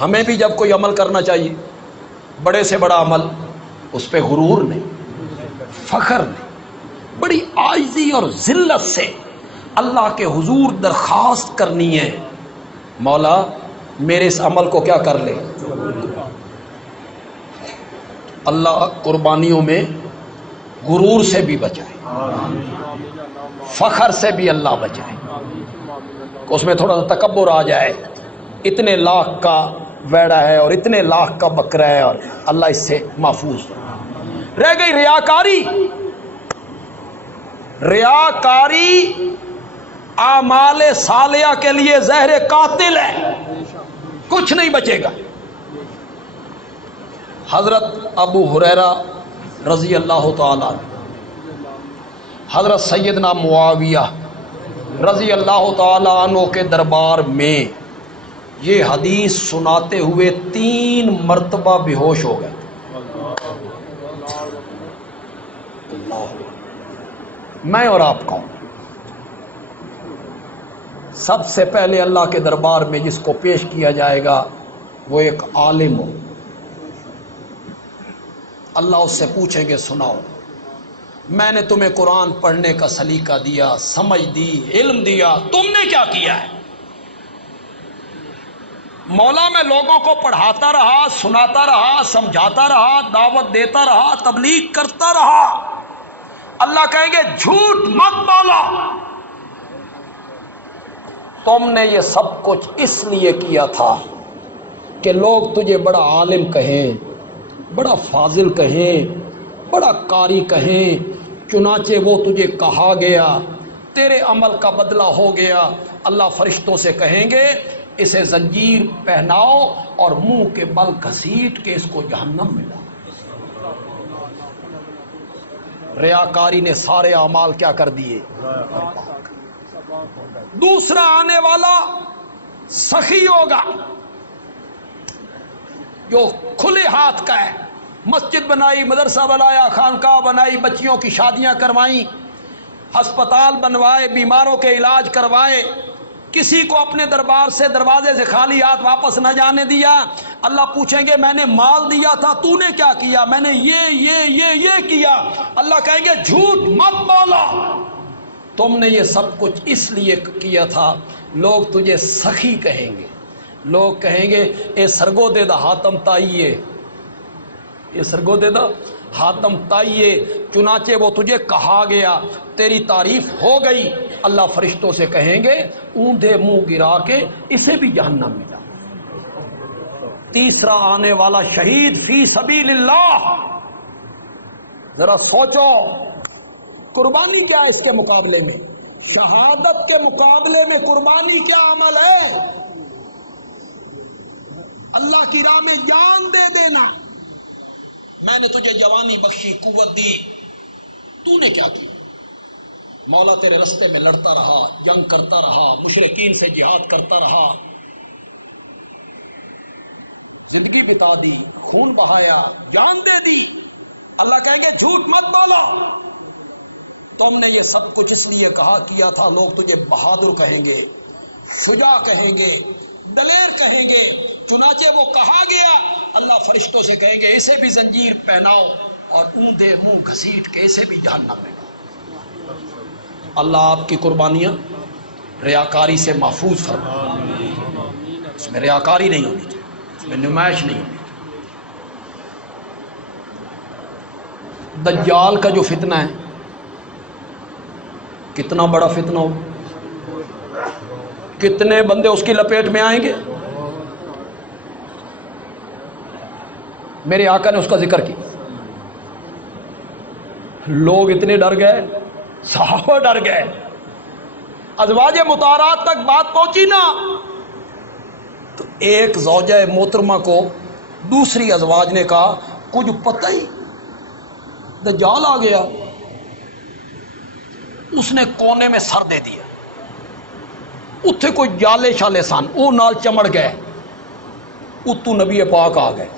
ہمیں بھی جب کوئی عمل کرنا چاہیے، بڑے سے بڑا عمل، اس پہ غرور نہیں، فخر نہیں، بڑی عاجزی اور ذلت سے اللہ کے حضور درخواست کرنی ہے، مولا میرے اس عمل کو کیا کر لے۔ اللہ قربانیوں میں غرور سے بھی بچائے، فخر سے بھی اللہ بچائے، اس میں تھوڑا سا تکبر آ جائے، اتنے لاکھ کا ویڑا ہے اور اتنے لاکھ کا بکرا ہے، اور اللہ اس سے محفوظ۔ رہ گئی ریاکاری۔ ریاکاری اعمال صالحہ کے لیے زہر قاتل ہے، کچھ نہیں بچے گا۔ حضرت ابو ہریرہ رضی اللہ تعالیٰ، حضرت سیدنا معاویہ رضی اللہ تعالیٰ عنہ کے دربار میں یہ حدیث سناتے ہوئے 3 مرتبہ بے ہوش ہو گئے۔ میں اور آپ کون؟ سب سے پہلے اللہ کے دربار میں جس کو پیش کیا جائے گا وہ ایک عالم ہو۔ اللہ اس سے پوچھیں گے سناؤ، میں نے تمہیں قرآن پڑھنے کا سلیقہ دیا، سمجھ دی، علم دیا، تم نے کیا کیا ہے؟ مولا میں لوگوں کو پڑھاتا رہا، سناتا رہا، سمجھاتا رہا، دعوت دیتا رہا، تبلیغ کرتا رہا۔ اللہ کہیں گے جھوٹ مت بولا، تم نے یہ سب کچھ اس لیے کیا تھا کہ لوگ تجھے بڑا عالم کہیں، بڑا فاضل کہیں، بڑا قاری کہیں، چنانچہ وہ تجھے کہا گیا، تیرے عمل کا بدلہ ہو گیا۔ اللہ فرشتوں سے کہیں گے اسے زنجیر پہناؤ اور منہ کے بل گھسیٹ کے اس کو جہنم میں ڈالو۔ ریاکاری نے سارے اعمال کیا کر دیے؟ دوسرا آنے والا سخی ہوگا، جو کھلے ہاتھ کا ہے، مسجد بنائی، مدرسہ بنایا، خانقاہ بنائی، بچیوں کی شادیاں کروائیں، ہسپتال بنوائے، بیماروں کے علاج کروائے، کسی کو اپنے دربار سے دروازے سے خالی ہاتھ واپس نہ جانے دیا۔ اللہ پوچھیں گے میں نے مال دیا تھا، تو نے کیا کیا؟ میں نے یہ کیا۔ اللہ کہیں گے جھوٹ مت بولا، تم نے یہ سب کچھ اس لیے کیا تھا۔ لوگ تجھے سخی کہیں گے، لوگ کہیں گے اے سرگو دے دا حاتم تائیے، یہ سرگو دے دا حاتم تائیے، چنانچہ وہ تجھے کہا گیا، تیری تعریف ہو گئی۔ اللہ فرشتوں سے کہیں گے اوندھے منہ گرا کے اسے بھی جہنم میں ڈالو۔ تیسرا آنے والا شہید فی سبیل اللہ۔ ذرا سوچو قربانی کیا ہے اس کے مقابلے میں؟ شہادت کے مقابلے میں قربانی کیا عمل ہے؟ اللہ کی راہ میں جان دے دینا۔ میں نے تجھے جوانی بخشی، قوت دی، تو نے کیا کیا؟ مولا تیرے رستے میں لڑتا رہا، جنگ کرتا رہا، مشرکین سے جہاد کرتا رہا، زندگی بتا دی، خون بہایا، جان دے دی۔ اللہ کہیں گے جھوٹ مت بولو، تم نے یہ سب کچھ اس لیے کیا تھا۔ لوگ تجھے بہادر کہیں گے، شجاع کہیں گے، دلیر کہیں گے، چنانچہ وہ کہا گیا۔ اللہ فرشتوں سے کہیں گے اسے بھی زنجیر پہناؤ اور اوندھے منہ گھسیٹ کے اسے بھی جہنم میں۔ اللہ آپ کی قربانیاں ریاکاری سے محفوظ فرمائے، اس میں ریاکاری نہیں ہونی چاہیے، اس میں نمائش نہیں ہونی چاہیے۔ دجال کا جو فتنہ ہے کتنا بڑا فتنہ ہو، کتنے بندے اس کی لپیٹ میں آئیں گے۔ میرے آقا نے اس کا ذکر کیا، لوگ اتنے ڈر گئے، صحابہ ڈر گئے، ازواج مطہرات تک بات پہنچی نا، تو ایک زوجہ محترمہ کو دوسری ازواج نے کہا کچھ پتہ ہی دجال آ گیا۔ اس نے کونے میں سر دے دیا، اتھے کوئی جالے شالے سن وہ نال چمڑ گئے، اتو نبی پاک آ گئے۔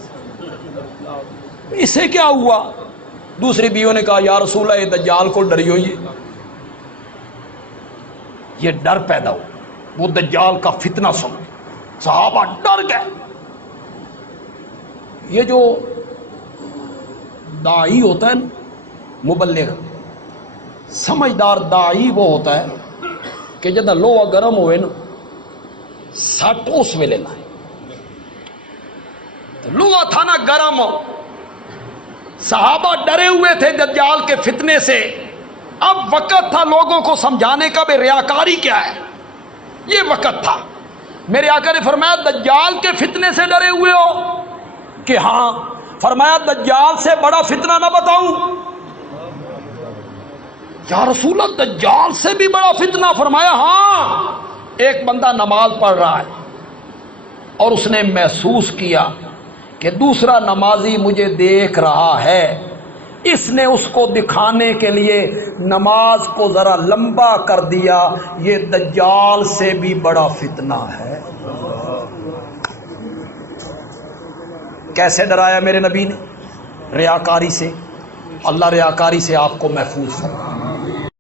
اسے کیا ہوا؟ دوسری بیوی نے کہا یا رسول اللہ یہ دجال کو ڈری ہوئی، یہ ڈر پیدا ہو، وہ دجال کا فتنہ سن، صحابہ ڈر گئے۔ یہ جو داعی ہوتا ہے نا، مبلغ، سمجھدار داعی وہ ہوتا ہے کہ جدہ لوہا گرم ہوئے نا سٹ اس ویلے لائے. لوہا تھا نا گرم، صحابہ ڈرے ہوئے تھے دجال کے فتنے سے. اب وقت تھا لوگوں کو سمجھانے کا بھی ریاکاری کیا ہے. یہ وقت تھا. میرے آقا نے فرمایا دجال کے فتنے سے ڈرے ہوئے ہو کہ ہاں. فرمایا دجال سے بڑا فتنہ نہ بتاؤں؟ یا رسول اللہ دجال سے بھی بڑا فتنہ؟ فرمایا ہاں. ایک بندہ نماز پڑھ رہا ہے اور اس نے محسوس کیا کہ دوسرا نمازی مجھے دیکھ رہا ہے. اس نے اس کو دکھانے کے لیے نماز کو ذرا لمبا کر دیا. یہ دجال سے بھی بڑا فتنہ ہے. کیسے ڈرایا میرے نبی نے؟ ریاکاری سے. اللہ ریاکاری سے آپ کو محفوظ فرمائے.